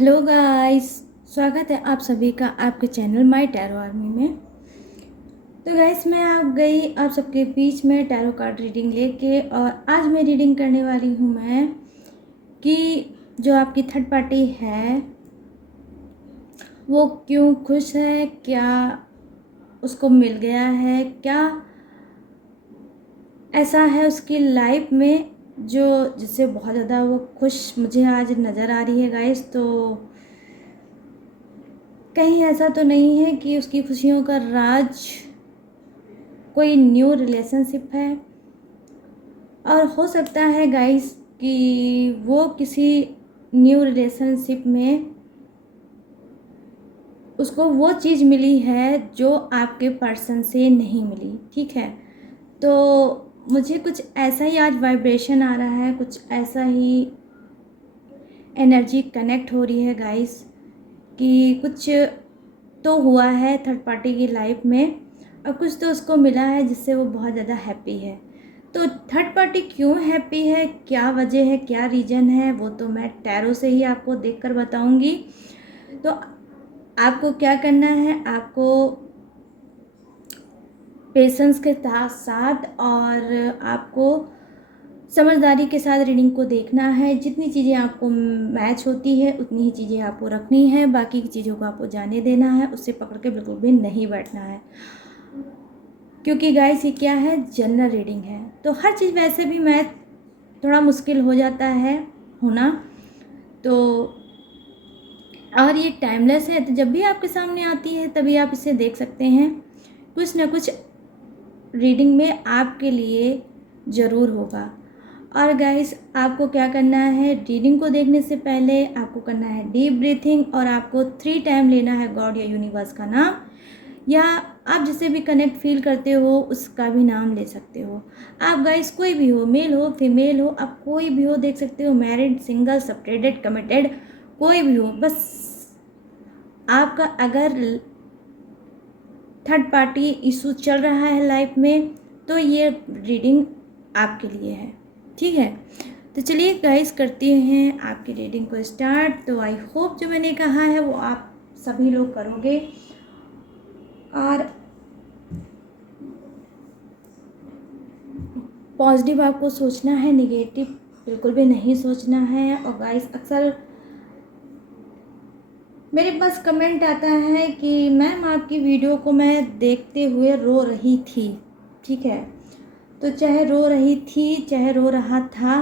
Hello guys, स्वागत है आप सभी का आपके चैनल माय टैरो आर्मी में। तो गाइस, मैं आप सबके बीच में टैरो कार्ड रीडिंग लेके, और आज मैं रीडिंग करने वाली हूँ मैं कि जो आपकी थर्ड पार्टी है वो क्यों खुश है, क्या उसको मिल गया है, क्या ऐसा है उसकी लाइफ में जो जिससे बहुत ज़्यादा वो खुश मुझे आज नज़र आ रही है गाइस। तो कहीं ऐसा तो नहीं है कि उसकी खुशियों का राज कोई न्यू रिलेशनशिप है, और हो सकता है गाइस कि वो किसी न्यू रिलेशनशिप में उसको वो चीज़ मिली है जो आपके पर्सन से नहीं मिली। ठीक है, तो मुझे कुछ ऐसा ही आज वाइब्रेशन आ रहा है, कुछ ऐसा ही एनर्जी कनेक्ट हो रही है गाइस कि कुछ तो हुआ है थर्ड पार्टी की लाइफ में, और कुछ तो उसको मिला है जिससे वो बहुत ज़्यादा हैप्पी है। तो थर्ड पार्टी क्यों हैप्पी है, क्या वजह है, क्या रीज़न है, वो तो मैं टैरो से ही आपको देखकर बताऊंगी। तो आपको क्या करना है, आपको पेशेंस के साथ और आपको समझदारी के साथ रीडिंग को देखना है। जितनी चीज़ें आपको मैच होती है उतनी ही चीज़ें आपको रखनी है, बाकी की चीज़ों को आपको जाने देना है, उससे पकड़ के बिल्कुल भी नहीं बैठना है। क्योंकि गाइस ये क्या है, जनरल रीडिंग है, तो हर चीज़ वैसे भी मैच थोड़ा मुश्किल हो जाता है होना। तो और ये टाइमलेस है, तो जब भी आपके सामने आती है तभी आप इसे देख सकते हैं। कुछ ना कुछ रीडिंग में आपके लिए ज़रूर होगा। और गाइस, आपको क्या करना है, रीडिंग को देखने से पहले आपको करना है डीप ब्रीथिंग, और आपको 3 टाइम लेना है गॉड या यूनिवर्स का नाम, या आप जिसे भी कनेक्ट फील करते हो उसका भी नाम ले सकते हो। आप गाइस कोई भी हो, मेल हो फीमेल हो, आप कोई भी हो देख सकते हो, मैरिड सिंगल सेपरेटेड कमिटेड कोई भी हो, बस आपका अगर थर्ड पार्टी इशू चल रहा है लाइफ में तो ये रीडिंग आपके लिए है। ठीक है, तो चलिए गाइस करते हैं आपकी रीडिंग को स्टार्ट। तो आई होप जो मैंने कहा है वो आप सभी लोग करोगे, और पॉजिटिव आपको सोचना है, निगेटिव बिल्कुल भी नहीं सोचना है। और गाइस, अक्सर मेरे पास कमेंट आता है कि मैम आपकी वीडियो को मैं देखते हुए रो रही थी। ठीक है, तो चाहे रो रही थी चाहे रो रहा था,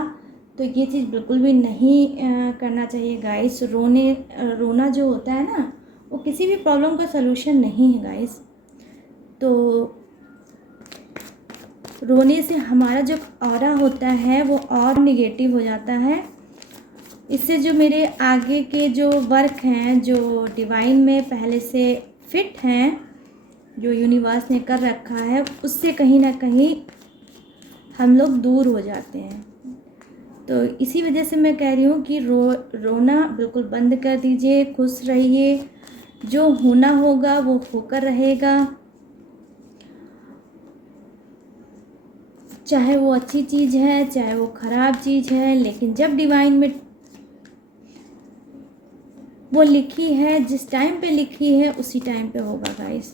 तो ये चीज़ बिल्कुल भी नहीं करना चाहिए गाइस। रोना जो होता है ना, वो किसी भी प्रॉब्लम का सलूशन नहीं है गाइस। तो रोने से हमारा जो ऑरा होता है वो और निगेटिव हो जाता है। इससे जो मेरे आगे के जो वर्क हैं, जो डिवाइन में पहले से फिट हैं, जो यूनिवर्स ने कर रखा है, उससे कहीं ना कहीं हम लोग दूर हो जाते हैं। तो इसी वजह से मैं कह रही हूँ कि रोना बिल्कुल बंद कर दीजिए, खुश रहिए, जो होना होगा वो होकर रहेगा, चाहे वो अच्छी चीज़ है चाहे वो ख़राब चीज़ है, लेकिन जब डिवाइन में वो लिखी है, जिस टाइम पे लिखी है उसी टाइम पे होगा गाइस।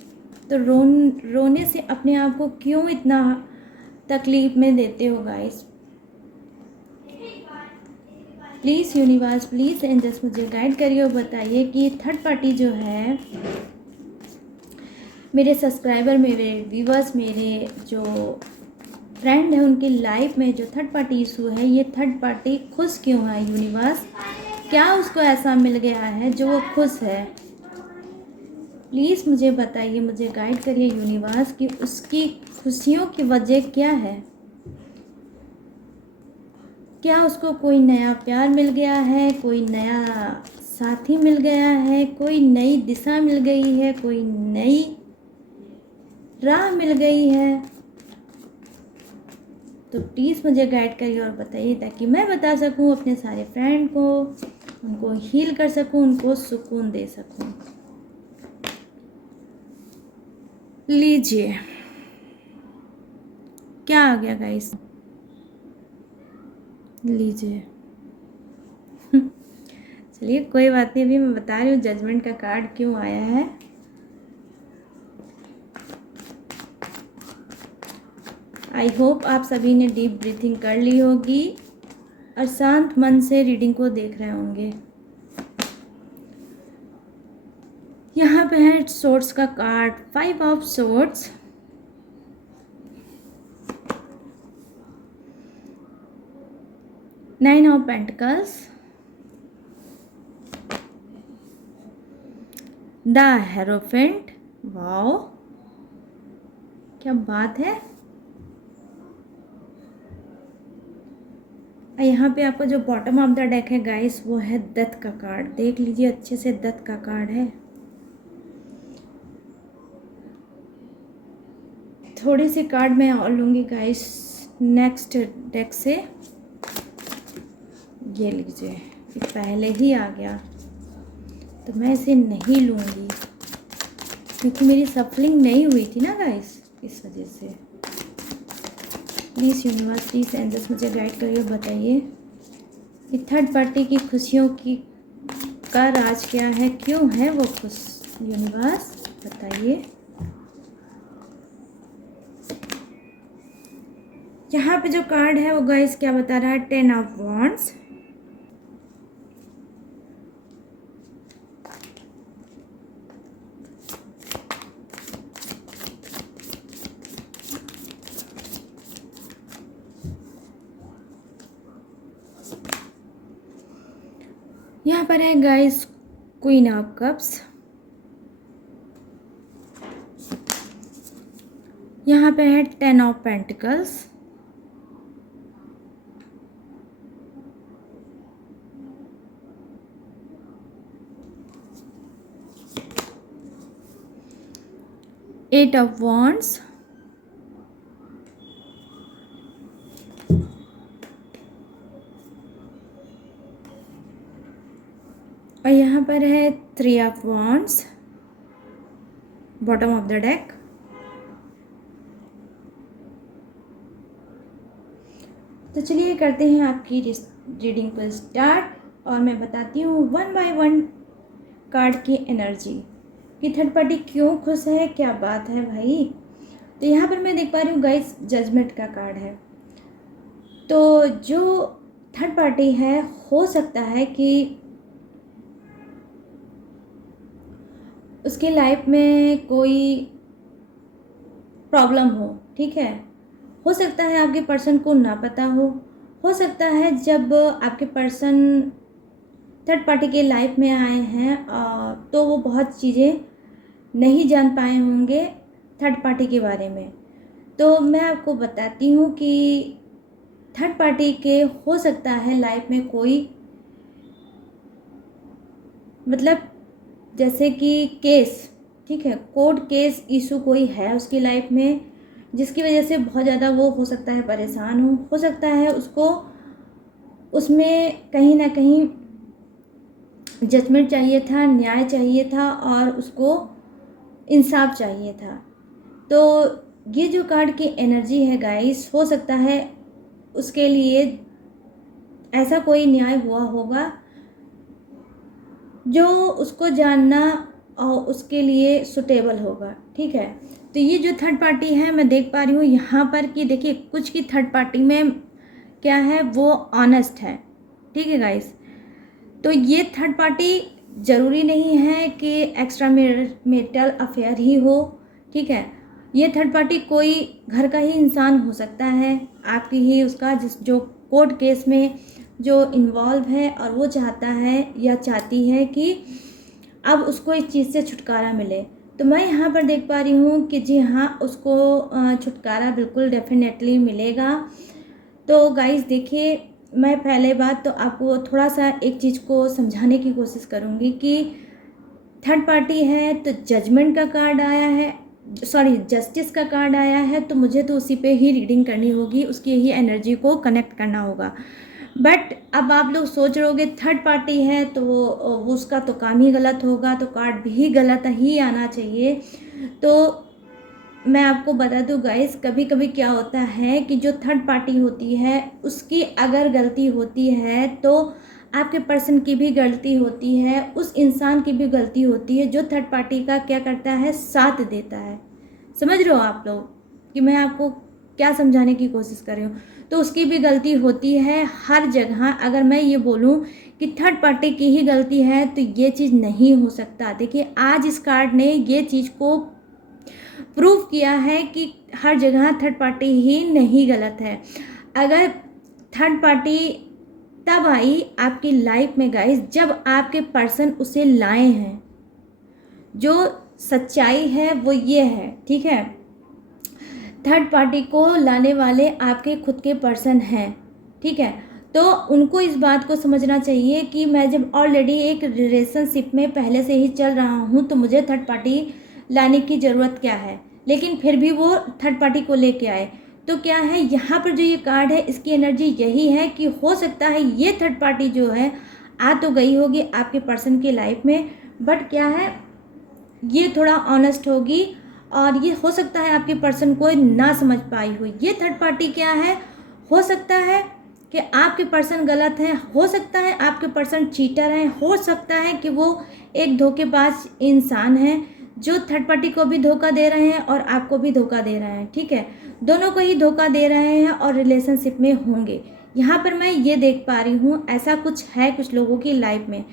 तो रोने से अपने आप को क्यों इतना तकलीफ़ में देते हो guys. Please universe, please angels मुझे गाइड करिए और बताइए कि थर्ड पार्टी जो है, मेरे सब्सक्राइबर, मेरे व्यूवर्स, मेरे जो फ्रेंड है, उनकी लाइफ में जो थर्ड पार्टी इशू है, ये थर्ड पार्टी खुश क्यों है यूनिवर्स, क्या उसको ऐसा मिल गया है जो वो खुश है। प्लीज़ मुझे बताइए, मुझे गाइड करिए यूनिवर्स कि उसकी खुशियों की वजह क्या है। क्या उसको कोई नया प्यार मिल गया है, कोई नया साथी मिल गया है, कोई नई दिशा मिल गई है, कोई नई राह मिल गई है। तो प्लीज़ मुझे गाइड करिए और बताइए, ताकि मैं बता सकूं अपने सारे फ्रेंड को, उनको हील कर सकूं, उनको सुकून दे सकूं। लीजिए, क्या आ गया गाइस, लीजिए। चलिए कोई बात नहीं, अभी मैं बता रही हूँ जजमेंट का कार्ड क्यों आया है। आई होप आप सभी ने डीप ब्रीथिंग कर ली होगी और शांत मन से रीडिंग को देख रहे होंगे। यहाँ पे है सोर्ट्स का card, 5 of sorts, nine of pentacles, the hierophant. Wow क्या बात है। यहाँ पे आपका जो बॉटम ऑफ द डेक है गाइस वो है डेथ का कार्ड। देख लीजिए अच्छे से, डेथ का कार्ड है। थोड़ी सी कार्ड मैं और लूँगी गाइस नेक्स्ट डेक से। ये लीजिए, ये पहले ही आ गया तो मैं इसे नहीं लूँगी क्योंकि मेरी सफलिंग नहीं हुई थी ना गाइस, इस वजह से। प्लीज़ यूनिवर्स, प्लीज़ एंजल्स मुझे गाइड करिए, बताइए कि थर्ड पार्टी की खुशियों की का राज क्या है, क्यों है वो खुश। यूनिवर्स बताइए। यहाँ पे जो कार्ड है वो गाइस क्या बता रहा है, 10 ऑफ वॉन्ड्स, यहाँ पर है गाइस क्वीन ऑफ कप्स, यहाँ पे है 10 of pentacles, eight of wands, और यहाँ पर है 3 of wands, bottom of the deck. तो चलिए करते हैं आपकी रीडिंग को स्टार्ट और मैं बताती हूँ 1 बाय 1 कार्ड की एनर्जी कि थर्ड पार्टी क्यों खुश है, क्या बात है भाई। तो यहाँ पर मैं देख पा रही हूँ गाइस जजमेंट का कार्ड है। तो जो थर्ड पार्टी है हो सकता है कि उसके लाइफ में कोई प्रॉब्लम हो, ठीक है। हो सकता है आपके पर्सन को ना पता हो सकता है जब आपके पर्सन थर्ड पार्टी के लाइफ में आए हैं तो वो बहुत चीज़ें नहीं जान पाए होंगे थर्ड पार्टी के बारे में। तो मैं आपको बताती हूँ कि थर्ड पार्टी के हो सकता है लाइफ में कोई, मतलब जैसे कि केस, ठीक है, कोर्ट केस इशू कोई है उसकी लाइफ में जिसकी वजह से बहुत ज़्यादा वो हो सकता है परेशान हो सकता है उसको उसमें कहीं ना कहीं जजमेंट चाहिए था, न्याय चाहिए था और उसको इंसाफ चाहिए था। तो ये जो कार्ड की एनर्जी है गाइस, हो सकता है उसके लिए ऐसा कोई न्याय हुआ होगा जो उसको जानना और उसके लिए सुटेबल होगा, ठीक है। तो ये जो थर्ड पार्टी है मैं देख पा रही हूँ यहाँ पर कि देखिए कुछ की थर्ड पार्टी में क्या है वो ऑनेस्ट है, ठीक है गाइस। तो ये थर्ड पार्टी ज़रूरी नहीं है कि एक्स्ट्रा मैरिटल अफेयर ही हो, ठीक है। ये थर्ड पार्टी कोई घर का ही इंसान हो सकता है, आपकी ही उसका जो कोर्ट केस में जो इन्वॉल्व है और वो चाहता है या चाहती है कि अब उसको इस चीज़ से छुटकारा मिले। तो मैं यहाँ पर देख पा रही हूँ कि जी हाँ उसको छुटकारा बिल्कुल डेफिनेटली मिलेगा। तो गाइस देखिए, मैं पहले बात तो आपको थोड़ा सा एक चीज़ को समझाने की कोशिश करूँगी कि थर्ड पार्टी है तो जजमेंट का कार्ड आया है, सॉरी जस्टिस का कार्ड आया है, तो मुझे तो उसी पे ही रीडिंग करनी होगी, उसकी ही एनर्जी को कनेक्ट करना होगा। बट अब आप लोग सोच रहोगे थर्ड पार्टी है तो वो उसका तो काम ही गलत होगा, तो कार्ड भी गलत ही आना चाहिए। तो मैं आपको बता दूं गाइस, कभी कभी क्या होता है कि जो थर्ड पार्टी होती है उसकी अगर गलती होती है तो आपके पर्सन की भी गलती होती है, उस इंसान की भी गलती होती है जो थर्ड पार्टी का क्या करता है, साथ देता है। समझ रहे हो आप लोग कि मैं आपको क्या समझाने की कोशिश कर रही हूँ? तो उसकी भी गलती होती है हर जगह। अगर मैं ये बोलूँ कि थर्ड पार्टी की ही गलती है तो ये चीज़ नहीं हो सकता। देखिए आज इस कार्ड ने ये चीज़ को प्रूव किया है कि हर जगह थर्ड पार्टी ही नहीं गलत है। अगर थर्ड पार्टी तब आई आपकी लाइफ में गाइस जब आपके पर्सन उसे लाए हैं। जो सच्चाई है वो ये है, ठीक है, थर्ड पार्टी को लाने वाले आपके खुद के पर्सन हैं, ठीक है। तो उनको इस बात को समझना चाहिए कि मैं जब ऑलरेडी एक रिलेशनशिप में पहले से ही चल रहा हूँ तो मुझे थर्ड पार्टी लाने की ज़रूरत क्या है। लेकिन फिर भी वो थर्ड पार्टी को लेके आए। तो क्या है यहाँ पर जो ये कार्ड है इसकी एनर्जी यही है कि हो सकता है ये थर्ड पार्टी जो है आ तो गई होगी आपके पर्सन की लाइफ में, बट क्या है ये थोड़ा ऑनेस्ट होगी और ये हो सकता है आपके पर्सन को ना समझ पाई हो। ये थर्ड पार्टी क्या है, हो सकता है कि आपके पर्सन गलत हैं, हो सकता है आपके पर्सन चीटर हैं, हो सकता है कि वो एक धोखेबाज इंसान हैं जो थर्ड पार्टी को भी धोखा दे रहे हैं और आपको भी धोखा दे रहे हैं, ठीक है। दोनों को ही धोखा दे रहे हैं और रिलेशनशिप में होंगे। यहाँ पर मैं ये देख पा रही हूँ ऐसा कुछ है कुछ लोगों की लाइफ में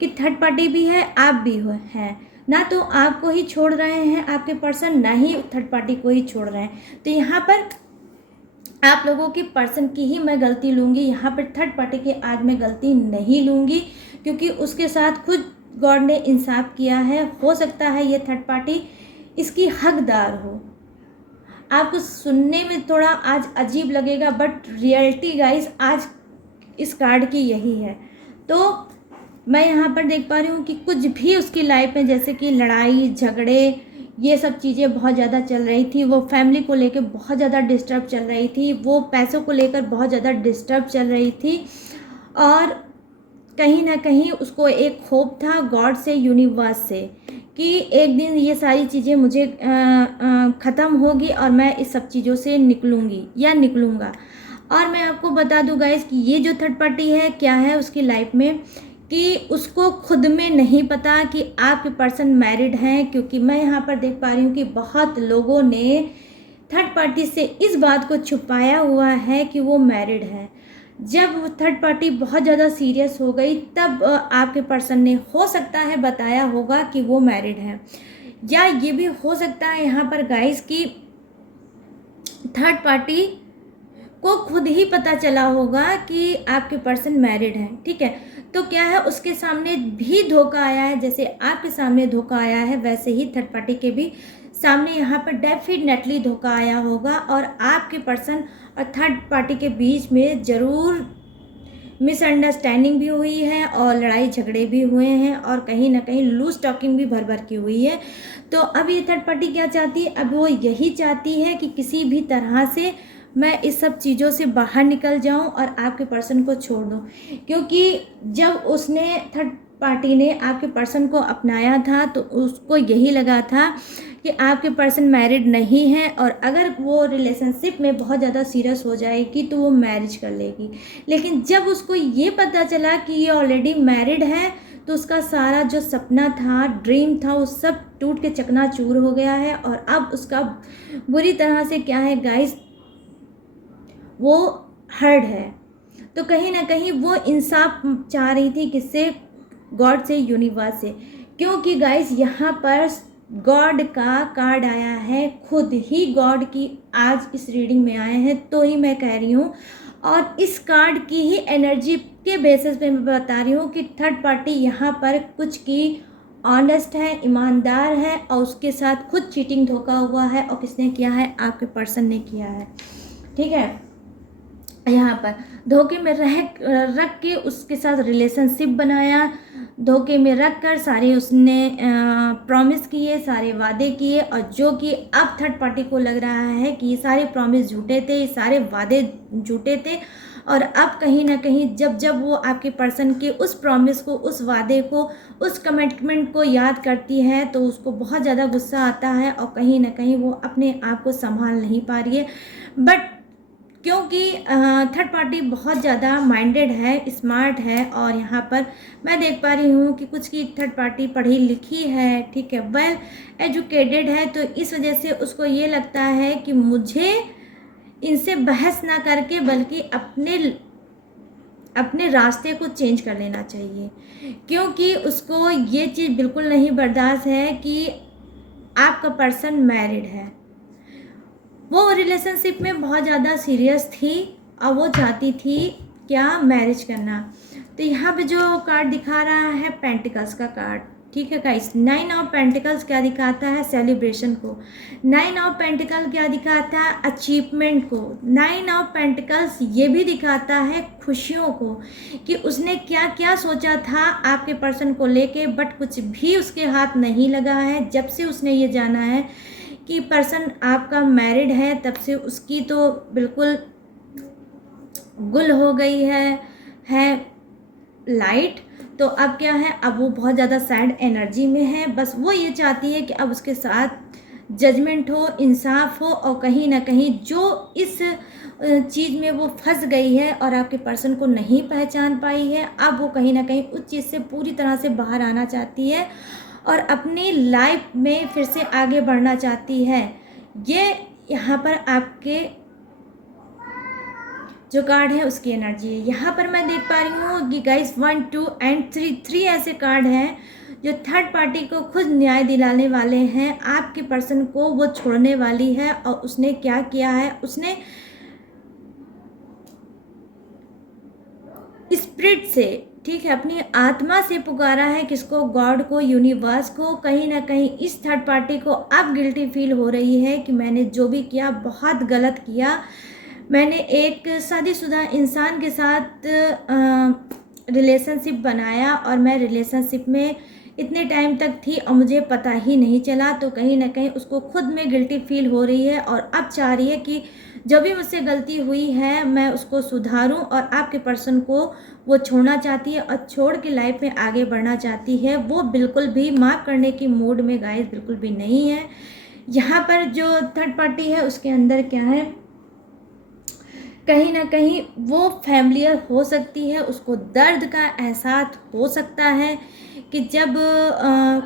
कि थर्ड पार्टी भी है, आप भी हैं ना, तो आपको ही छोड़ रहे हैं आपके पर्सन, ना ही थर्ड पार्टी को ही छोड़ रहे हैं। तो यहाँ पर आप लोगों के पर्सन की ही मैं गलती लूँगी, यहाँ पर थर्ड पार्टी के आज मैं गलती नहीं लूँगी क्योंकि उसके साथ खुद गॉड ने इंसाफ किया है। हो सकता है ये थर्ड पार्टी इसकी हकदार हो। आपको सुनने में थोड़ा आज अजीब लगेगा बट रियलिटी गाइस आज इस कार्ड की यही है। तो मैं यहाँ पर देख पा रही हूँ कि कुछ भी उसकी लाइफ में जैसे कि लड़ाई झगड़े ये सब चीज़ें बहुत ज़्यादा चल रही थी। वो फैमिली को लेकर बहुत ज़्यादा डिस्टर्ब चल रही थी, वो पैसों को लेकर बहुत ज़्यादा डिस्टर्ब चल रही थी और कहीं ना कहीं उसको एक होप था गॉड से, यूनिवर्स से, कि एक दिन ये सारी चीज़ें मुझे ख़त्म होगी और मैं इस सब चीज़ों से निकलूँगी या निकलूँगा। और मैं आपको बता दूँ गाइस कि ये जो थर्ड पार्टी है क्या है उसकी लाइफ में कि उसको खुद में नहीं पता कि आपके पर्सन मैरिड हैं, क्योंकि मैं यहाँ पर देख पा रही हूँ कि बहुत लोगों ने थर्ड पार्टी से इस बात को छुपाया हुआ है कि वो मैरिड है। जब थर्ड पार्टी बहुत ज़्यादा सीरियस हो गई तब आपके पर्सन ने हो सकता है बताया होगा कि वो मैरिड है, या ये भी हो सकता है यहाँ पर गाइस कि थर्ड पार्टी को खुद ही पता चला होगा कि आपके पर्सन मैरिड है, ठीक है। तो क्या है उसके सामने भी धोखा आया है, जैसे आपके सामने धोखा आया है वैसे ही थर्ड पार्टी के भी सामने यहाँ पर डेफिनेटली धोखा आया होगा और आपके पर्सन और थर्ड पार्टी के बीच में ज़रूर मिसअंडरस्टैंडिंग भी हुई है और लड़ाई झगड़े भी हुए हैं और कहीं ना कहीं लूज टॉकिंग भी भर भर की हुई है। तो अब ये थर्ड पार्टी क्या चाहती है, अब वो यही चाहती है कि किसी भी तरह से मैं इस सब चीज़ों से बाहर निकल जाऊं और आपके पर्सन को छोड़ दूं, क्योंकि जब उसने थर्ड पार्टी ने आपके पर्सन को अपनाया था तो उसको यही लगा था कि आपके पर्सन मैरिड नहीं है और अगर वो रिलेशनशिप में बहुत ज़्यादा सीरियस हो जाएगी तो वो मैरिज कर लेगी। लेकिन जब उसको ये पता चला कि ये ऑलरेडी मैरिड है तो उसका सारा जो सपना था, ड्रीम था, वो सब टूट के चकनाचूर हो गया है और अब उसका बुरी तरह से क्या है गाइस वो हर्ट है। तो कहीं ना कहीं वो इंसाफ चाह रही थी किससे, गॉड से, यूनिवर्स से, क्योंकि गाइस यहाँ पर गॉड का कार्ड आया है, खुद ही गॉड की आज इस रीडिंग में आए हैं तो ही मैं कह रही हूँ। और इस कार्ड की ही एनर्जी के बेसिस पे मैं बता रही हूँ कि थर्ड पार्टी यहाँ पर कुछ की ऑनेस्ट है, ईमानदार है और उसके साथ खुद चीटिंग धोखा हुआ है और किसने किया है, आपके पर्सन ने किया है, ठीक है। यहाँ पर धोखे में रख के उसके साथ रिलेशनशिप बनाया, धोखे में रख कर सारे उसने प्रॉमिस किए, सारे वादे किए और जो कि अब थर्ड पार्टी को लग रहा है कि ये सारे प्रॉमिस झूठे थे, ये सारे वादे झूठे थे। और अब कहीं ना कहीं जब जब वो आपके पर्सन के उस प्रॉमिस को, उस वादे को, उस कमिटमेंट को याद करती है तो उसको बहुत ज़्यादा गुस्सा आता है और कहीं ना कहीं वो अपने आप को संभाल नहीं पा रही है। बट क्योंकि थर्ड पार्टी बहुत ज़्यादा माइंडेड है, स्मार्ट है, और यहाँ पर मैं देख पा रही हूँ कि कुछ की थर्ड पार्टी पढ़ी लिखी है, ठीक है, वेल एजुकेटेड है, तो इस वजह से उसको ये लगता है कि मुझे इनसे बहस ना करके बल्कि अपने रास्ते को चेंज कर लेना चाहिए, क्योंकि उसको ये चीज़ बिल्कुल नहीं बर्दाश्त है कि आपका पर्सन मैरिड है। वो रिलेशनशिप में बहुत ज़्यादा सीरियस थी और वो चाहती थी क्या, मैरिज करना। तो यहाँ पे जो कार्ड दिखा रहा है पेंटिकल्स का कार्ड, ठीक है गाइस। 9 ऑफ पेंटिकल्स क्या दिखाता है, सेलिब्रेशन को। 9 ऑफ पेंटिकल क्या दिखाता है, अचीवमेंट को। 9 ऑफ पेंटिकल्स ये भी दिखाता है खुशियों को, कि उसने क्या क्या सोचा था आपके पर्सन को लेके, बट कुछ भी उसके हाथ नहीं लगा है। जब से उसने ये जाना है कि पर्सन आपका मैरिड है, तब से उसकी तो बिल्कुल गुल हो गई है लाइट। तो अब क्या है, अब वो बहुत ज़्यादा सैड एनर्जी में है। बस वो ये चाहती है कि अब उसके साथ जजमेंट हो, इंसाफ हो, और कहीं ना कहीं जो इस चीज़ में वो फंस गई है और आपके पर्सन को नहीं पहचान पाई है, अब वो कहीं ना कहीं उस चीज़ से पूरी तरह से बाहर आना चाहती है और अपनी लाइफ में फिर से आगे बढ़ना चाहती है। ये यहाँ पर आपके जो कार्ड है उसकी एनर्जी है। यहाँ पर मैं देख पा रही हूँ कि गाइस 1 2 एंड 3 ऐसे कार्ड हैं जो थर्ड पार्टी को खुद न्याय दिलाने वाले हैं। आपके पर्सन को वो छोड़ने वाली है, और उसने क्या किया है, उसने स्पिरिट से, ठीक है, अपनी आत्मा से पुकारा है किसको, गॉड को, यूनिवर्स को। कहीं ना कहीं इस थर्ड पार्टी को अब गिल्टी फील हो रही है कि मैंने जो भी किया बहुत गलत किया। मैंने एक शादीशुदा इंसान के साथ रिलेशनशिप बनाया और मैं रिलेशनशिप में इतने टाइम तक थी और मुझे पता ही नहीं चला। तो कहीं ना कहीं उसको खुद में गिल्टी फील हो रही है और अब चाह रही है कि जो भी मुझसे गलती हुई है मैं उसको सुधारूं, और आपके पर्सन को वो छोड़ना चाहती है और छोड़ के लाइफ में आगे बढ़ना चाहती है। वो बिल्कुल भी माफ़ करने की मूड में गाइस बिल्कुल भी नहीं है। यहाँ पर जो थर्ड पार्टी है उसके अंदर क्या है, कहीं ना कहीं वो फैमिलियर हो सकती है, उसको दर्द का एहसास हो सकता है कि जब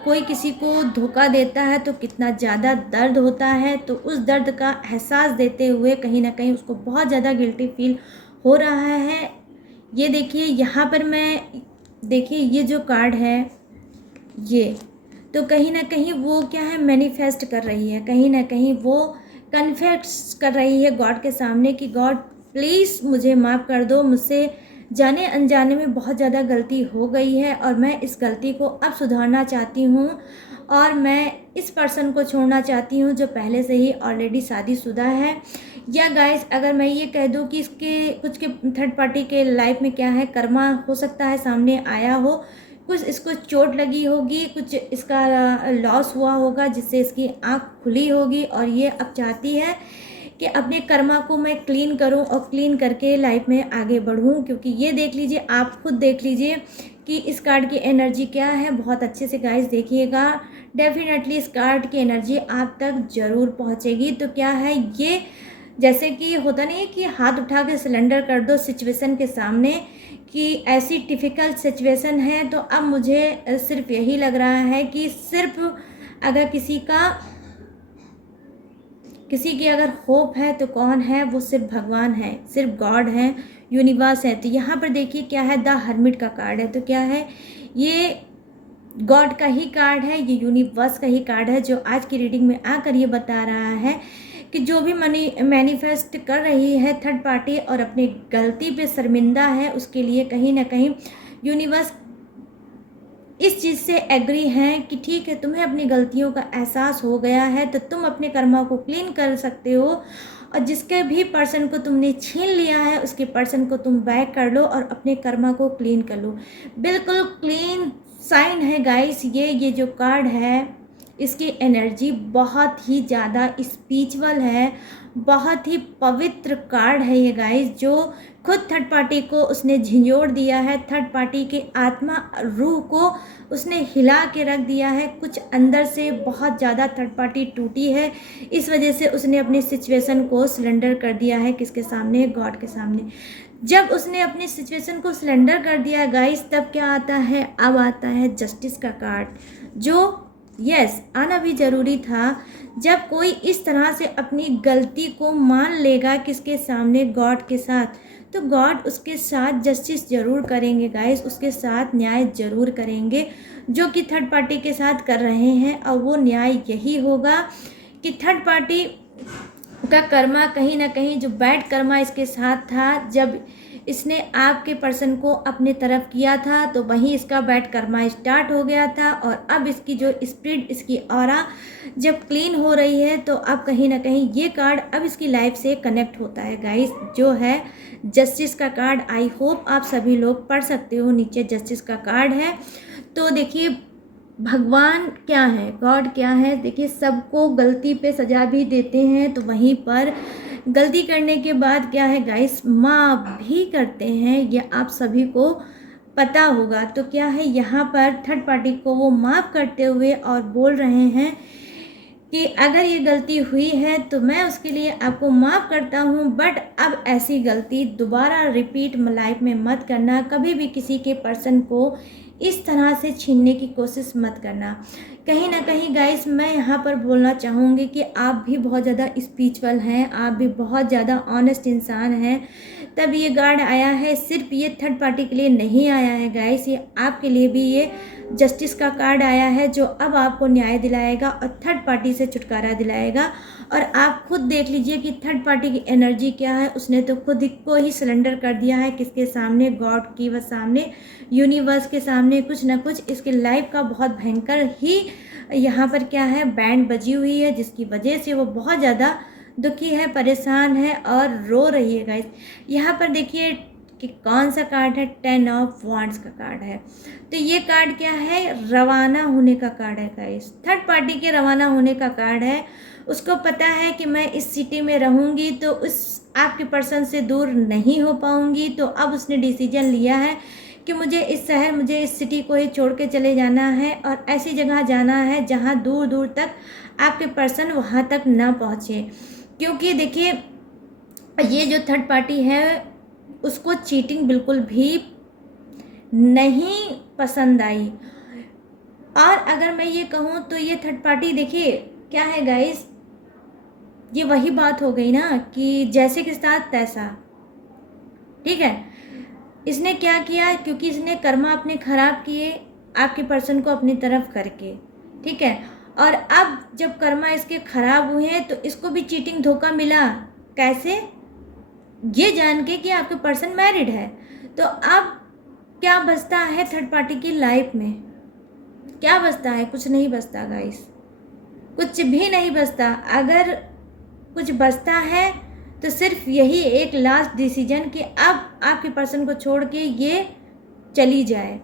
कोई किसी को धोखा देता है तो कितना ज़्यादा दर्द होता है। तो उस दर्द का एहसास देते हुए कहीं ना कहीं उसको बहुत ज़्यादा गिल्टी फील हो रहा है। ये देखिए यहाँ पर मैं, देखिए ये जो कार्ड है ये, तो कहीं ना कहीं वो क्या है, मैनिफेस्ट कर रही है, कहीं ना कहीं वो कन्फेस कर रही है गॉड के सामने कि गॉड प्लीज़ मुझे माफ़ कर दो, मुझसे जाने अनजाने में बहुत ज़्यादा गलती हो गई है और मैं इस गलती को अब सुधारना चाहती हूँ और मैं इस पर्सन को छोड़ना चाहती हूँ जो पहले से ही ऑलरेडी शादीशुदा है। या गाइस अगर मैं ये कह दूँ कि इसके कुछ के थर्ड पार्टी के लाइफ में क्या है, कर्मा हो सकता है सामने आया हो, कुछ इसको चोट लगी होगी, कुछ इसका लॉस हुआ होगा जिससे इसकी आँख खुली होगी और ये अब चाहती है कि अपने कर्मा को मैं क्लीन करूं और क्लीन करके लाइफ में आगे बढ़ूं। क्योंकि ये देख लीजिए, आप खुद देख लीजिए कि इस कार्ड की एनर्जी क्या है। बहुत अच्छे से गाइस देखिएगा, डेफिनेटली इस कार्ड की एनर्जी आप तक ज़रूर पहुंचेगी। तो क्या है ये, जैसे कि होता नहीं है कि हाथ उठा के सिलेंडर कर दो सिचुएशन के सामने, कि ऐसी डिफ़िकल्ट सिचुएशन है। तो अब मुझे सिर्फ यही लग रहा है कि सिर्फ अगर किसी की अगर होप है तो कौन है, वो सिर्फ भगवान है, सिर्फ गॉड है, यूनिवर्स है। तो यहाँ पर देखिए क्या है, द हर्मिट का कार्ड है। तो क्या है, ये गॉड का ही कार्ड है, ये यूनिवर्स का ही कार्ड है जो आज की रीडिंग में आकर ये बता रहा है कि जो भी मैनिफेस्ट कर रही है थर्ड पार्टी और अपनी गलती पे शर्मिंदा है, उसके लिए कहीं ना कहीं यूनिवर्स इस चीज़ से एग्री हैं कि ठीक है, तुम्हें अपनी गलतियों का एहसास हो गया है तो तुम अपने कर्मा को क्लीन कर सकते हो, और जिसके भी पर्सन को तुमने छीन लिया है उसके पर्सन को तुम बैक कर लो और अपने कर्मा को क्लीन कर लो। बिल्कुल क्लीन साइन है गाइस ये जो कार्ड है इसकी एनर्जी बहुत ही ज़्यादा स्पिरिचुअल है, बहुत ही पवित्र कार्ड है ये गाइस, जो खुद थर्ड पार्टी को उसने झंझोड़ दिया है, थर्ड पार्टी के आत्मा रूह को उसने हिला के रख दिया है। कुछ अंदर से बहुत ज़्यादा थर्ड पार्टी टूटी है, इस वजह से उसने अपनी सिचुएशन को सिलेंडर कर दिया है। किसके सामने? गॉड के सामने। जब उसने अपनी सिचुएशन को सिलेंडर कर दिया गाइस, तब क्या आता है? अब आता है जस्टिस का कार्ड, जो यस आना भी ज़रूरी था। जब कोई इस तरह से अपनी गलती को मान लेगा किसके सामने? गॉड के साथ, तो गॉड उसके साथ जस्टिस ज़रूर करेंगे गाइस, उसके साथ न्याय ज़रूर करेंगे, जो कि थर्ड पार्टी के साथ कर रहे हैं। और वो न्याय यही होगा कि थर्ड पार्टी का कर्मा कहीं ना कहीं, जो बैड कर्मा इसके साथ था, जब इसने आपके पर्सन को अपने तरफ किया था तो वहीं इसका बैड कर्मा स्टार्ट हो गया था। और अब इसकी जो स्पिरिट, इसकी ऑरा जब क्लीन हो रही है, तो अब कहीं ना कहीं ये कार्ड अब इसकी लाइफ से कनेक्ट होता है गाइस, जो है जस्टिस का कार्ड। आई होप आप सभी लोग पढ़ सकते हो, नीचे जस्टिस का कार्ड है। तो देखिए भगवान क्या है, गॉड क्या है, देखिए सबको गलती पे सज़ा भी देते हैं, तो वहीं पर गलती करने के बाद क्या है गाइस, माफ़ भी करते हैं, ये आप सभी को पता होगा। तो क्या है, यहाँ पर थर्ड पार्टी को वो माफ़ करते हुए और बोल रहे हैं कि अगर ये गलती हुई है तो मैं उसके लिए आपको माफ़ करता हूँ, बट अब ऐसी गलती दोबारा रिपीट लाइफ में मत करना, कभी भी किसी के पर्सन को इस तरह से छीनने की कोशिश मत करना। कहीं ना कहीं गाइस मैं यहाँ पर बोलना चाहूँगी कि आप भी बहुत ज़्यादा स्पिरिचुअल हैं, आप भी बहुत ज़्यादा ऑनेस्ट इंसान हैं, तब ये कार्ड आया है। सिर्फ ये थर्ड पार्टी के लिए नहीं आया है गाइस, ये आपके लिए भी ये जस्टिस का कार्ड आया है, जो अब आपको न्याय दिलाएगा और थर्ड पार्टी से छुटकारा दिलाएगा। और आप खुद देख लीजिए कि थर्ड पार्टी की एनर्जी क्या है, उसने तो खुद को ही सरेंडर कर दिया है। किसके सामने? गॉड की व सामने, यूनिवर्स के सामने। कुछ ना कुछ इसके लाइफ का बहुत भयंकर ही यहाँ पर क्या है, बैंड बजी हुई है, जिसकी वजह से वो बहुत ज़्यादा दुखी है, परेशान है और रो रही है गाइस। यहाँ पर देखिए कि कौन सा कार्ड है, 10 ऑफ वांड्स का कार्ड है। तो ये कार्ड क्या है? रवाना होने का कार्ड है गाइस, थर्ड पार्टी के रवाना होने का कार्ड है। उसको पता है कि मैं इस सिटी में रहूँगी तो उस आपके पर्सन से दूर नहीं हो पाऊँगी, तो अब उसने डिसीजन लिया है कि मुझे इस शहर, मुझे इस सिटी को ही छोड़ के चले जाना है और ऐसी जगह जाना है जहाँ दूर दूर तक आपके पर्सन वहाँ तक ना पहुँचे। क्योंकि देखिए ये जो थर्ड पार्टी है उसको चीटिंग बिल्कुल भी नहीं पसंद आई। और अगर मैं ये कहूँ तो ये थर्ड पार्टी देखिए क्या है गाइस, ये वही बात हो गई ना कि जैसे के साथ तैसा, ठीक है। इसने क्या किया, क्योंकि इसने कर्मा अपने ख़राब किए आपके पर्सन को अपनी तरफ करके, ठीक है। और अब जब कर्मा इसके ख़राब हुए हैं तो इसको भी चीटिंग धोखा मिला। कैसे? ये जान के कि आपके पर्सन मैरिड है। तो अब क्या बचता है थर्ड पार्टी की लाइफ में? क्या बचता है? कुछ नहीं बचता गाइस, कुछ भी नहीं बचता। अगर कुछ बचता है तो सिर्फ यही एक लास्ट डिसीजन कि अब आपके पर्सन को छोड़ के ये चली जाए।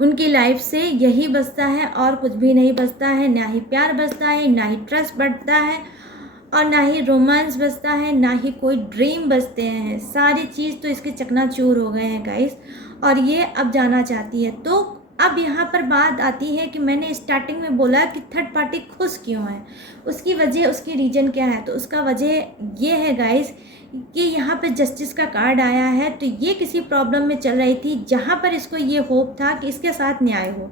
उनकी लाइफ से यही बचता है और कुछ भी नहीं बचता है। ना ही प्यार बचता है, ना ही ट्रस्ट बढ़ता है, और ना ही रोमांस बचता है, ना ही कोई ड्रीम बचते हैं। सारी चीज़ तो इसके चकनाचूर हो गए हैं गाइस, और ये अब जाना चाहती है। तो अब यहाँ पर बात आती है कि मैंने स्टार्टिंग में बोला कि थर्ड पार्टी खुश क्यों है, उसकी वजह, उसकी रीज़न क्या है। तो उसका वजह ये है गाइस कि यहाँ पे जस्टिस का कार्ड आया है। तो ये किसी प्रॉब्लम में चल रही थी जहाँ पर इसको ये होप था कि इसके साथ न्याय हो,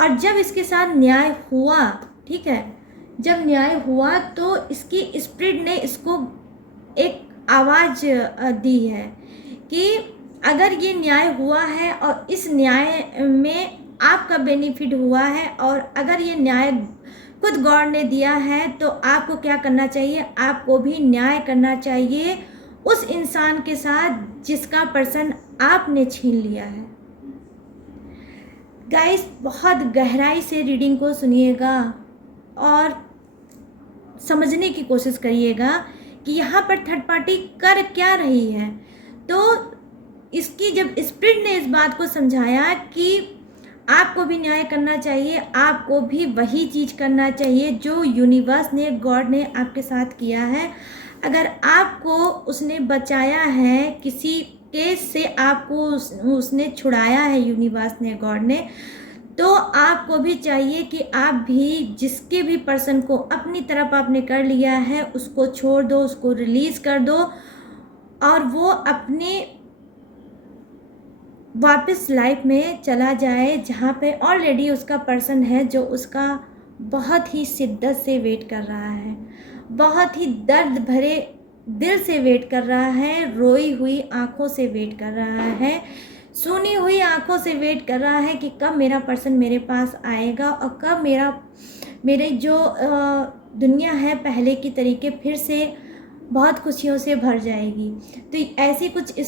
और जब इसके साथ न्याय हुआ, ठीक है, जब न्याय हुआ तो इसकी स्पिरिट ने इसको एक आवाज़ दी है कि अगर ये न्याय हुआ है और इस न्याय में आपका बेनिफिट हुआ है, और अगर ये न्याय खुद गॉड ने दिया है, तो आपको क्या करना चाहिए? आपको भी न्याय करना चाहिए उस इंसान के साथ जिसका पर्सन आपने छीन लिया है। गाइस बहुत गहराई से रीडिंग को सुनिएगा और समझने की कोशिश करिएगा कि यहाँ पर थर्ड पार्टी कर क्या रही है। तो इसकी जब स्पिरिट ने इस बात को समझाया कि आपको भी न्याय करना चाहिए, आपको भी वही चीज़ करना चाहिए जो यूनिवर्स ने, गॉड ने आपके साथ किया है। अगर आपको उसने बचाया है किसी केस से, आपको उसने छुड़ाया है यूनिवर्स ने, गॉड ने, तो आपको भी चाहिए कि आप भी जिसके भी पर्सन को अपनी तरफ आपने कर लिया है उसको छोड़ दो, उसको रिलीज़ कर दो और वो अपने वापस लाइफ में चला जाए जहाँ पे ऑलरेडी उसका पर्सन है जो उसका बहुत ही शिद्दत से वेट कर रहा है, बहुत ही दर्द भरे दिल से वेट कर रहा है, रोई हुई आंखों से वेट कर रहा है, सुनी हुई आंखों से वेट कर रहा है कि कब मेरा पर्सन मेरे पास आएगा और कब मेरे जो दुनिया है पहले की तरीके फिर से बहुत खुशियों से भर जाएगी। तो ऐसी कुछ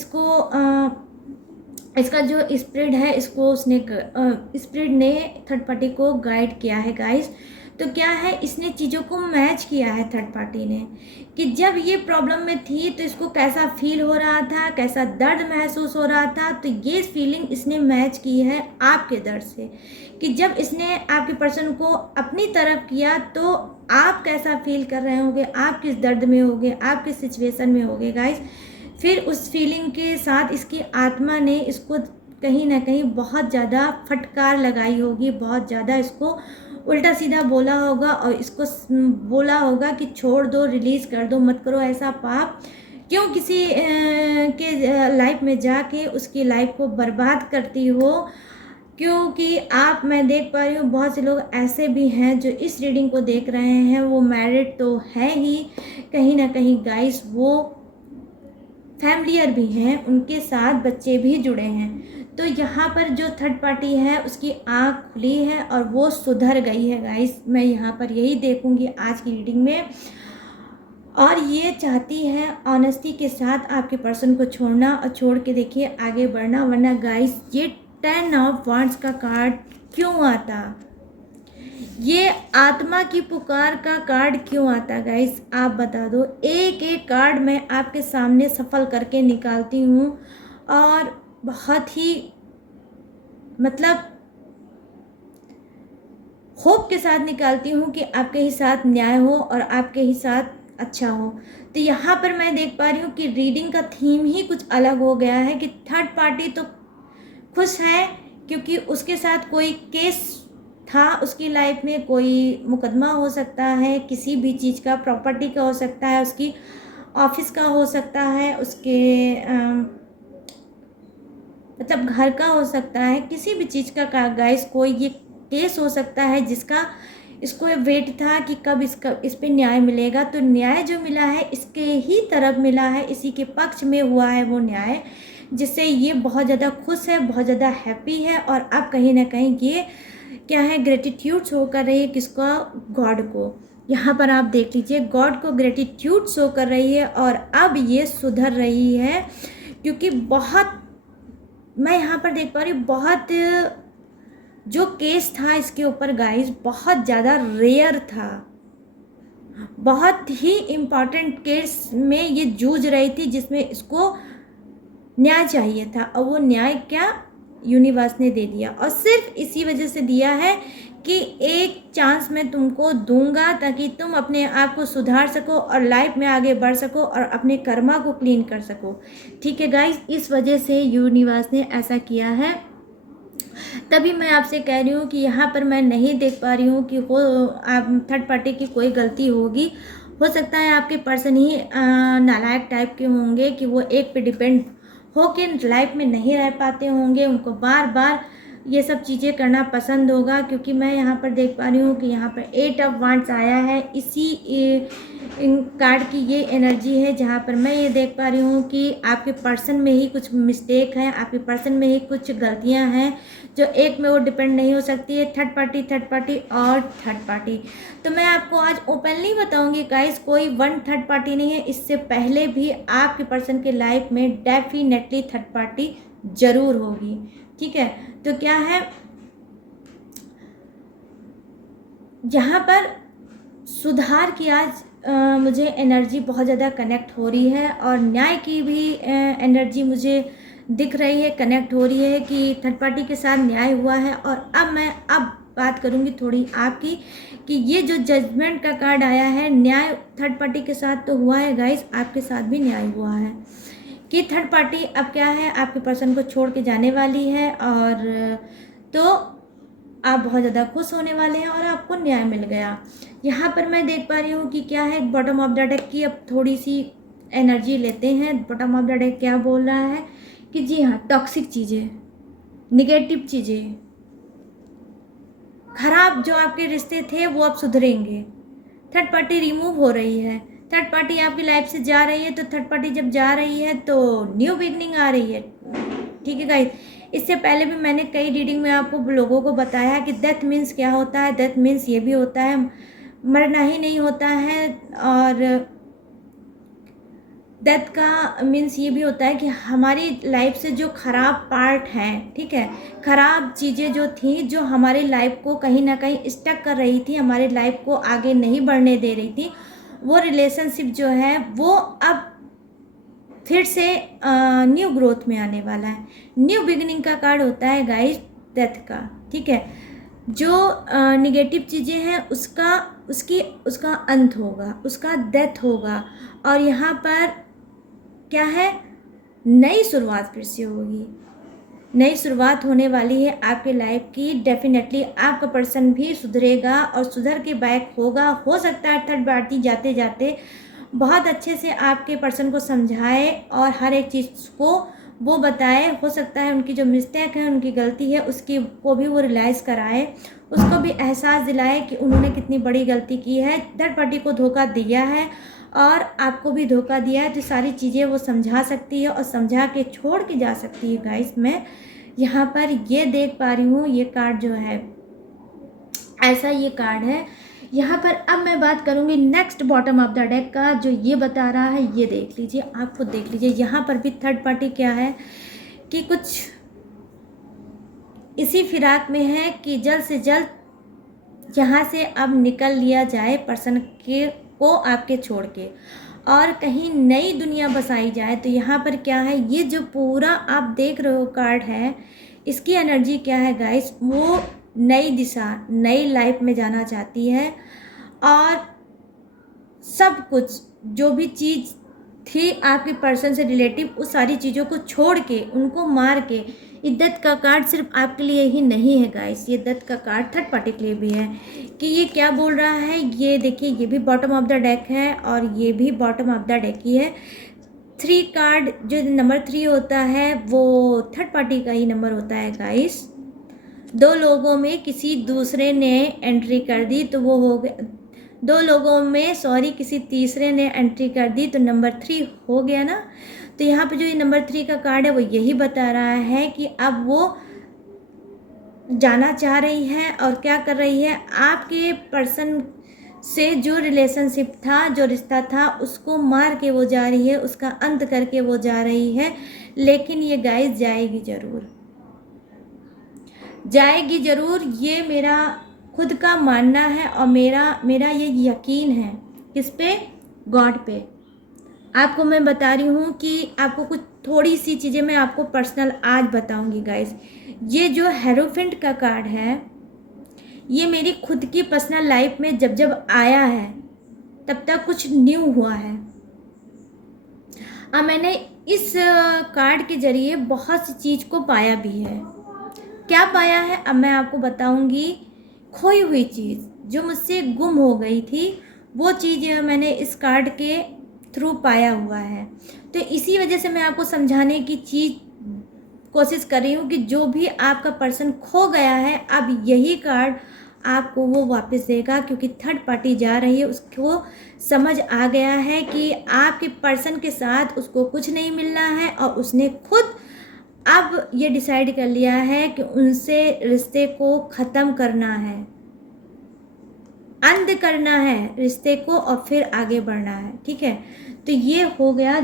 इसका जो स्पिरिट है, इसको उसने स्पिरिट ने थर्ड पार्टी को गाइड किया है गाइस। तो क्या है, इसने चीज़ों को मैच किया है थर्ड पार्टी ने, कि जब ये प्रॉब्लम में थी तो इसको कैसा फील हो रहा था, कैसा दर्द महसूस हो रहा था, तो ये फीलिंग इसने मैच की है आपके दर्द से, कि जब इसने आपके पर्सन को अपनी तरफ किया तो आप कैसा फील कर रहे होंगे, आप किस दर्द में होंगे, आप किस सिचुएशन में होंगे गाइस। फिर उस फीलिंग के साथ इसकी आत्मा ने इसको कहीं ना कहीं बहुत ज़्यादा फटकार लगाई होगी, बहुत ज़्यादा इसको उल्टा सीधा बोला होगा और इसको बोला होगा कि छोड़ दो, रिलीज़ कर दो, मत करो ऐसा पाप, क्यों किसी के लाइफ में जाके उसकी लाइफ को बर्बाद करती हो। क्योंकि मैं देख पा रही हूँ बहुत से लोग ऐसे भी हैं जो इस रीडिंग को देख रहे हैं, वो मैरिड तो है ही, कहीं ना कहीं गाइस वो फैमिलियर भी हैं, उनके साथ बच्चे भी जुड़े हैं। तो यहाँ पर जो थर्ड पार्टी है उसकी आँख खुली है और वो सुधर गई है गाइस। मैं यहाँ पर यही देखूँगी आज की रीडिंग में, और ये चाहती है ऑनेस्टी के साथ आपके पर्सन को छोड़ना और छोड़ के देखिए आगे बढ़ना। वरना गाइस ये 10 ऑफ वांड्स का कार्ड क्यों आता, ये आत्मा की पुकार का कार्ड क्यों आता गाइस, आप बता दो। एक एक कार्ड मैं आपके सामने सफल करके निकालती हूँ और बहुत ही मतलब होप के साथ निकालती हूँ कि आपके ही साथ न्याय हो और आपके ही साथ अच्छा हो। तो यहाँ पर मैं देख पा रही हूँ कि रीडिंग का थीम ही कुछ अलग हो गया है, कि थर्ड पार्टी तो खुश है क्योंकि उसके साथ कोई केस था, उसकी लाइफ में कोई मुकदमा हो सकता है, किसी भी चीज़ का, प्रॉपर्टी का हो सकता है, उसकी ऑफिस का हो सकता है, उसके मतलब घर का हो सकता है, किसी भी चीज़ का गाइस कोई ये केस हो सकता है जिसका इसको वेट था कि कब इस पे न्याय मिलेगा। तो न्याय जो मिला है इसके ही तरफ मिला है, इसी के पक्ष में हुआ है वो न्याय, जिससे ये बहुत ज़्यादा खुश है, बहुत ज़्यादा हैप्पी है। और अब कहीं ना कहीं ये क्या है, ग्रेटिट्यूड शो कर रही है किसका, गॉड को। यहाँ पर आप देख लीजिए, गॉड को ग्रेटिट्यूड शो कर रही है और अब ये सुधर रही है, क्योंकि बहुत मैं यहाँ पर देख पा रही हूँ बहुत जो केस था इसके ऊपर गाइस बहुत ज़्यादा रेयर था, बहुत ही इम्पॉर्टेंट केस में ये जूझ रही थी जिसमें इसको न्याय चाहिए था, और वो न्याय क्या यूनिवर्स ने दे दिया। और सिर्फ इसी वजह से दिया है कि एक चांस मैं तुमको दूंगा ताकि तुम अपने आप को सुधार सको और लाइफ में आगे बढ़ सको और अपने कर्मा को क्लीन कर सको। ठीक है गाइस, इस वजह से यूनिवर्स ने ऐसा किया है। तभी मैं आपसे कह रही हूँ कि यहाँ पर मैं नहीं देख पा रही हूँ कि वो आप थर्ड पार्टी की कोई गलती होगी। हो सकता है आपके पर्सन ही नालायक टाइप के होंगे कि वो एक पे डिपेंड होके लाइफ में नहीं रह पाते होंगे, उनको बार बार ये सब चीज़ें करना पसंद होगा। क्योंकि मैं यहाँ पर देख पा रही हूँ कि यहाँ पर 8 ऑफ वांड्स आया है, इसी कार्ड की ये एनर्जी है जहाँ पर मैं ये देख पा रही हूँ कि आपके पर्सन में ही कुछ मिस्टेक है, आपके पर्सन में ही कुछ गलतियाँ हैं जो एक में वो डिपेंड नहीं हो सकती है, थर्ड पार्टी और थर्ड पार्टी। तो मैं आपको आज ओपनली बताऊंगी गाइस, कोई वन थर्ड पार्टी नहीं है, इससे पहले भी आपके पर्सन के लाइफ में डेफिनेटली थर्ड पार्टी जरूर होगी। ठीक है, तो क्या है, यहाँ पर सुधार की आज मुझे एनर्जी बहुत ज़्यादा कनेक्ट हो रही है और न्याय की भी एनर्जी मुझे दिख रही है, कनेक्ट हो रही है कि थर्ड पार्टी के साथ न्याय हुआ है। और अब मैं बात करूँगी थोड़ी आपकी कि ये जो जजमेंट का कार्ड आया है, न्याय थर्ड पार्टी के साथ तो हुआ है गाइस, आपके साथ भी न्याय हुआ है कि थर्ड पार्टी अब क्या है, आपके पर्सन को छोड़ के जाने वाली है। और तो आप बहुत ज़्यादा खुश होने वाले हैं और आपको न्याय मिल गया। यहाँ पर मैं देख पा रही हूँ कि क्या है, बॉटम ऑफ द डेक की अब थोड़ी सी एनर्जी लेते हैं। बॉटम ऑफ द डेक क्या बोल रहा है कि जी हाँ, टॉक्सिक चीज़ें, निगेटिव चीज़ें, खराब जो आपके रिश्ते थे वो अब सुधरेंगे। थर्ड पार्टी रिमूव हो रही है, थर्ड पार्टी आपकी लाइफ से जा रही है। तो थर्ड पार्टी जब जा रही है तो न्यू बिगनिंग आ रही है, ठीक है गाइस। इससे पहले भी मैंने कई रीडिंग में आपको लोगों को बताया है कि डेथ मीन्स क्या होता है। डेथ मीन्स ये भी होता है, मरना ही नहीं होता है। और डेथ का मीन्स ये भी होता है कि हमारी लाइफ से जो ख़राब पार्ट हैं, ठीक है, ख़राब चीज़ें जो थी, जो हमारी लाइफ को कहीं ना कहीं स्टक कर रही थी, हमारी लाइफ को आगे नहीं बढ़ने दे रही थी, वो रिलेशनशिप जो है वो अब फिर से न्यू ग्रोथ में आने वाला है। न्यू बिगिनिंग का कार्ड होता है गाइस डेथ का, ठीक है। जो निगेटिव चीज़ें हैं उसका अंत होगा, उसका डेथ होगा। और यहाँ पर क्या है, नई शुरुआत फिर से होगी, नई शुरुआत होने वाली है आपके लाइफ की। डेफिनेटली आपका पर्सन भी सुधरेगा और सुधर के बैक होगा। हो सकता है थर्ड पार्टी जाते जाते बहुत अच्छे से आपके पर्सन को समझाए और हर एक चीज़ को वो बताए। हो सकता है उनकी जो मिस्टेक है, उनकी गलती है, उसकी को भी वो रियलाइज़ कराए, उसको भी एहसास दिलाए कि उन्होंने कितनी बड़ी गलती की है, थर्ड पार्टी को धोखा दिया है और आपको भी धोखा दिया है। तो सारी चीज़ें वो समझा सकती है और समझा के छोड़ के जा सकती है गाइस। मैं यहाँ पर ये देख पा रही हूँ, ये कार्ड जो है ऐसा ये कार्ड है। यहाँ पर अब मैं बात करूँगी next bottom of the deck का, जो ये बता रहा है, ये देख लीजिए, आप खुद देख लीजिए। यहाँ पर भी थर्ड पार्टी क्या है कि कुछ इसी फिराक में है कि जल्द से जल्द यहाँ से अब निकल लिया जाए पर्सन के को आपके छोड़ के, और कहीं नई दुनिया बसाई जाए। तो यहाँ पर क्या है, ये जो पूरा आप देख रहे हो कार्ड है, इसकी एनर्जी क्या है गाइस, वो नई दिशा, नई लाइफ में जाना चाहती है। और सब कुछ जो भी चीज़ थी आपके पर्सन से रिलेटिव, उस सारी चीज़ों को छोड़ के, उनको मार के, ये डेथ का कार्ड सिर्फ आपके लिए ही नहीं है गाइस, ये डेथ का कार्ड थर्ड पार्टी के लिए भी है। कि ये क्या बोल रहा है, ये देखिए, ये भी बॉटम ऑफ द डेक है और ये भी बॉटम ऑफ द डेक ही है। 3 कार्ड, जो नंबर 3 होता है वो थर्ड पार्टी का ही नंबर होता है गाइस। 2 लोगों में किसी दूसरे ने एंट्री कर दी तो वो हो गया, 2 लोगों में किसी तीसरे ने एंट्री कर दी तो नंबर 3 हो गया ना। तो यहाँ पे जो ये नंबर 3 का कार्ड है वो यही बता रहा है कि अब वो जाना चाह रही है और क्या कर रही है, आपके पर्सन से जो रिलेशनशिप था, जो रिश्ता था, उसको मार के वो जा रही है, उसका अंत करके वो जा रही है। लेकिन ये गाइस जाएगी ज़रूर, जाएगी ज़रूर, ये मेरा खुद का मानना है और मेरा ये यकीन है। किस पे? गॉड पे। आपको मैं बता रही हूँ कि आपको कुछ थोड़ी सी चीज़ें मैं आपको पर्सनल आज बताऊँगी गाइस। ये जो हेरोफेंट का कार्ड है, ये मेरी खुद की पर्सनल लाइफ में जब जब आया है तब तक कुछ न्यू हुआ है। और मैंने इस कार्ड के ज़रिए बहुत सी चीज़ को पाया भी है। क्या पाया है अब मैं आपको बताऊंगी। खोई हुई चीज़ जो मुझसे गुम हो गई थी, वो चीज़ मैंने इस कार्ड के थ्रू पाया हुआ है। तो इसी वजह से मैं आपको समझाने की कोशिश कर रही हूँ कि जो भी आपका पर्सन खो गया है, अब यही कार्ड आपको वो वापस देगा, क्योंकि थर्ड पार्टी जा रही है, उसको समझ आ गया है कि आपके पर्सन के साथ उसको कुछ नहीं मिलना है और उसने खुद अब ये डिसाइड कर लिया है कि उनसे रिश्ते को ख़त्म करना है, अंत करना है रिश्ते को और फिर आगे बढ़ना है, ठीक है। तो ये हो गया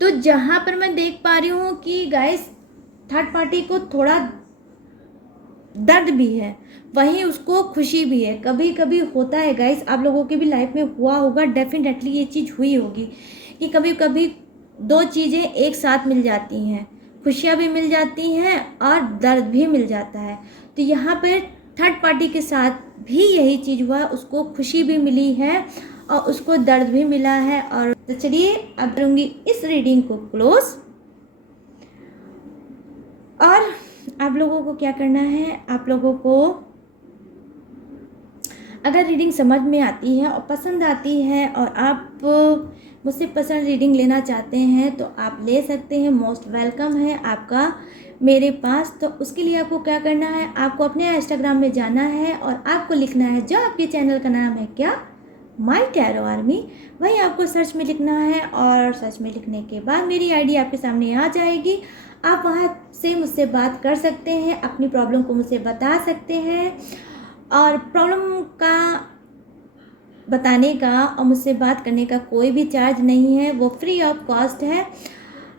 तो जहाँ पर मैं देख पा रही हूँ कि गाइस थर्ड पार्टी को थोड़ा दर्द भी है, वहीं उसको खुशी भी है। कभी कभी होता है गाइस, आप लोगों के भी लाइफ में हुआ होगा, डेफिनेटली ये चीज़ हुई होगी कि कभी कभी दो चीज़ें एक साथ मिल जाती हैं, खुशियाँ भी मिल जाती हैं और दर्द भी मिल जाता है। तो यहाँ पर थर्ड पार्टी के साथ भी यही चीज़ हुआ, उसको खुशी भी मिली है और उसको दर्द भी मिला है। और तो चलिए अब करूँगी इस रीडिंग को क्लोज। और आप लोगों को क्या करना है, आप लोगों को अगर रीडिंग समझ में आती है और पसंद आती है और आप मुझसे पसंद रीडिंग लेना चाहते हैं तो आप ले सकते हैं, मोस्ट वेलकम है आपका मेरे पास। तो उसके लिए आपको क्या करना है, आपको अपने इंस्टाग्राम में जाना है और आपको लिखना है, जो आपके चैनल का नाम है क्या, माय टैरो आर्मी, वही आपको सर्च में लिखना है। और सर्च में लिखने के बाद मेरी आईडी आपके सामने आ जाएगी, आप वहाँ से मुझसे बात कर सकते हैं, अपनी प्रॉब्लम को मुझसे बता सकते हैं। और प्रॉब्लम का बताने का और मुझसे बात करने का कोई भी चार्ज नहीं है, वो फ्री ऑफ कॉस्ट है,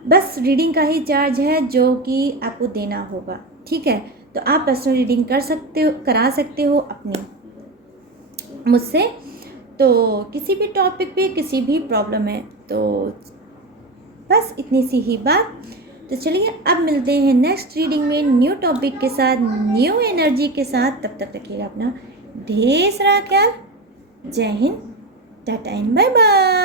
बस रीडिंग का ही चार्ज है जो कि आपको देना होगा। ठीक है, तो आप पर्सनल रीडिंग कर सकते हो, करा सकते हो अपनी मुझसे, तो किसी भी टॉपिक पे किसी भी प्रॉब्लम है तो बस इतनी सी ही बात। तो चलिए अब मिलते हैं नेक्स्ट रीडिंग में न्यू टॉपिक के साथ, न्यू एनर्जी के साथ। तब तक रखिएगा अपना ढेर सारा ख्याल। जय Hind, tata and bye bye.